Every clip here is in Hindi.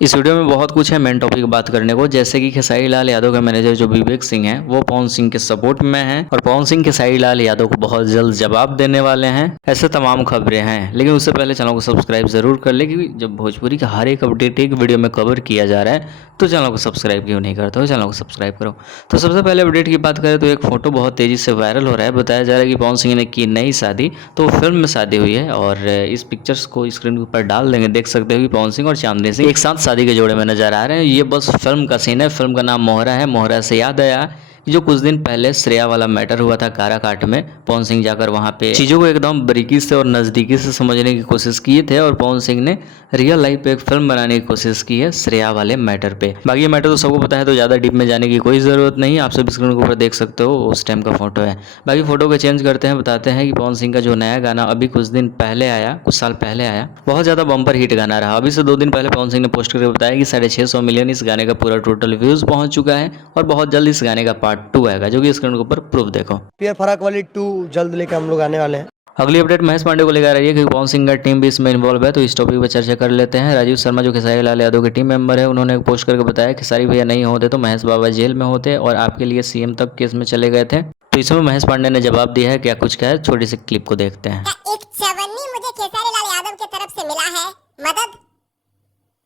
इस वीडियो में बहुत कुछ है मेन टॉपिक बात करने को, जैसे कि खेसारी लाल यादव का मैनेजर जो विवेक सिंह है वो पवन सिंह के सपोर्ट में है और पवन सिंह खेसारी लाल यादव को बहुत जल्द जवाब देने वाले हैं। ऐसे तमाम खबरें हैं, लेकिन उससे पहले चैनल को सब्सक्राइब जरूर कर ले, क्योंकि जब भोजपुरी का हर एक अपडेट एक वीडियो में कवर किया जा रहा है तो चैनल को सब्सक्राइब क्यों नहीं करते हो, चैनल को सब्सक्राइब करो। तो सबसे पहले अपडेट की बात करें तो एक फोटो बहुत तेजी से वायरल हो रहा है। बताया जा रहा है कि पवन सिंह ने की नई शादी, तो फिल्म में शादी हुई है और इस पिक्चर्स को स्क्रीन के ऊपर डाल देंगे। देख सकते हो कि पवन सिंह और चांदनी सिंह एक साथ शादी के जोड़े में नजर आ रहे हैं। ये बस फिल्म का सीन है। फिल्म का नाम मोहरा है। मोहरा से याद आया कि जो कुछ दिन पहले श्रेया वाला मैटर हुआ था काराकाट में, पवन सिंह जाकर वहां पे चीजों को एकदम बारीकी से और नजदीकी से समझने की कोशिश किए थे और पवन सिंह ने रियल लाइफ पे एक फिल्म बनाने की कोशिश की है श्रेया वाले मैटर पे। बाकी ये मैटर तो सबको पता है, तो ज्यादा डीप में जाने की कोई जरूरत नहीं। आप सब स्क्रीन के ऊपर देख सकते हो, उस टाइम का फोटो है। बाकी फोटो को चेंज करते हैं, बताते हैं कि पवन सिंह का जो नया गाना अभी कुछ दिन पहले आया, कुछ साल पहले आया, बहुत ज्यादा बम्पर हिट गाना रहा। अभी से 2 दिन पहले पवन सिंह ने पोस्ट करके बताया कि 650 मिलियन इस गाने का पूरा टोटल व्यूज पहुंच चुका है और बहुत जल्द इस गाने का पार्ट 2 आएगा, जो कि स्क्रीन के ऊपर प्रूफ देखो। फिर फराक वाली 2 जल्द लेकर हम लोग आने वाले हैं। अगली अपडेट महेश पांडे को लेकर आ रही है, क्योंकि पवन सिंह का टीम भी इसमें इन्वॉल्व है, तो इस टॉपिक पर चर्चा कर लेते हैं। राजीव शर्मा जो खेसारी लाल यादव के टीम मेंबर है, उन्होंने एक पोस्ट करके बताया कि खेसारी भैया नहीं होते तो महेश बाबा जेल में होते और आपके लिए सीएम तक केस में चले गए थे। तो इसमें महेश पांडे ने जवाब दिया है, क्या कुछ कहा है, छोटी सी क्लिप को देखते हैं। एक चवन्नी मुझे खेसारी लाल यादव की तरफ से मिला है मदद,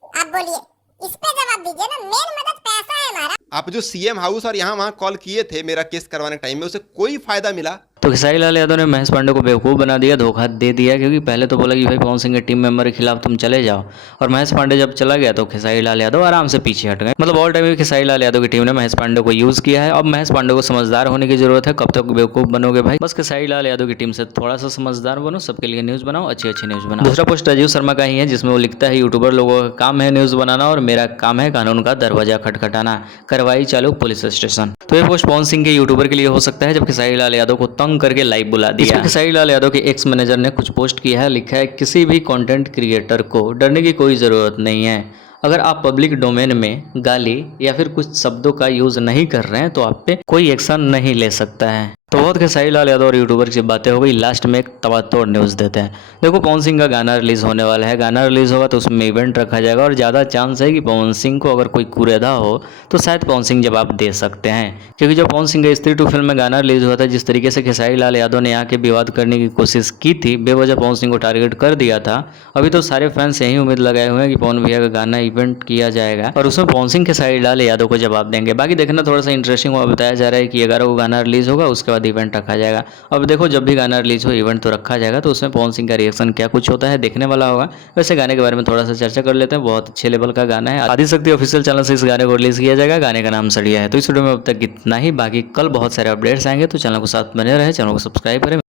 आप बोलिए इस पे जवाब दीजिए ना। मेन मदद पैसा है हमारा। आप जो सीएम हाउस और यहाँ वहाँ कॉल किए थे मेरा केस करवाने टाइम में, उसे कोई फायदा मिला? तो खेसारी लाल यादव ने महेश पांडे को बेवकूफ़ बना दिया, धोखा दे दिया, क्योंकि पहले तो बोला कि भाई पवन सिंह के टीम मेंबर के खिलाफ तुम चले जाओ, और महेश पांडे जब चला गया तो खेसारी लाल यादव आराम से पीछे हट गए। मतलब ऑल टाइम खेसारी लाल यादव की टीम ने महेश पांडे को यूज किया है। अब महेश पांडे को समझदार होने की जरूरत है। कब तक बेवकूफ़ बनोगे भाई? बस खेसारी लाल यादव की टीम से थोड़ा सा समझदार बनो, सबके लिए न्यूज़ बनाओ, अच्छी अच्छी न्यूज़ बनाओ। दूसरा पोस्ट राजीव शर्मा का ही है, जिसमें वो लिखता है यूट्यूबर लोगों का काम है न्यूज़ बनाना और मेरा काम है कानून का दरवाजा खटखटाना, कार्रवाई चालू पुलिस स्टेशन। तो ये पोस्ट पवन सिंह के यूट्यूबर के लिए हो सकता है, जब खेसारी लाल यादव को तंग करके लाइव बुला दिया। खेसारी लाल यादव के एक्स मैनेजर ने कुछ पोस्ट किया है, लिखा है किसी भी कंटेंट क्रिएटर को डरने की कोई ज़रूरत नहीं है। अगर आप पब्लिक डोमेन में गाली या फिर कुछ शब्दों का यूज नहीं कर रहे हैं तो आप पे कोई एक्शन नहीं ले सकता है। तो बहुत खेसारी लाल यादव और यूट्यूबर की बातें हो गई। लास्ट में एक तवातोड़ न्यूज़ देते हैं। देखो, पवन सिंह का गाना रिलीज होने वाला है। गाना रिलीज होगा तो उसमें इवेंट रखा जाएगा और ज़्यादा चांस है कि पवन सिंह को अगर कोई कुरेदा हो तो शायद पवन सिंह जवाब दे सकते हैं, क्योंकि जब पवन सिंह का स्त्री 2 फिल्म में गाना रिलीज हुआ था, जिस तरीके से खेसारी लाल यादव ने यहाँ के विवाद करने की कोशिश की थी, बेवजह पवन सिंह को टारगेट कर दिया था। अभी तो सारे फैंस यही उम्मीद लगाए हुए हैं कि पवन भैया का गाना इवेंट किया जाएगा और उसमें पवन सिंह खेसारी लाल यादव को जवाब देंगे। बाकी देखना थोड़ा सा इंटरेस्टिंग हुआ। बताया जा रहा है कि 11 को गाना रिलीज होगा, उसके बाद इवेंट रखा जाएगा। अब देखो, जब भी गाना रिलीज हो इवेंट तो रखा जाएगा, तो उसमें पवन सिंह का रिएक्शन क्या कुछ होता है देखने वाला होगा। वैसे गाने के बारे में थोड़ा सा चर्चा कर लेते हैं। बहुत अच्छे लेवल का गाना है। आदिशक्ति ऑफिशियल चैनल से इस गाने को रिलीज किया जाएगा। गाने का नाम सड़िया है। तो इस वीडियो में अब तक इतना ही। बाकी कल बहुत सारे अपडेट्स आएंगे, तो चैनल को साथ बने रहे, चैनल को सब्सक्राइब करें।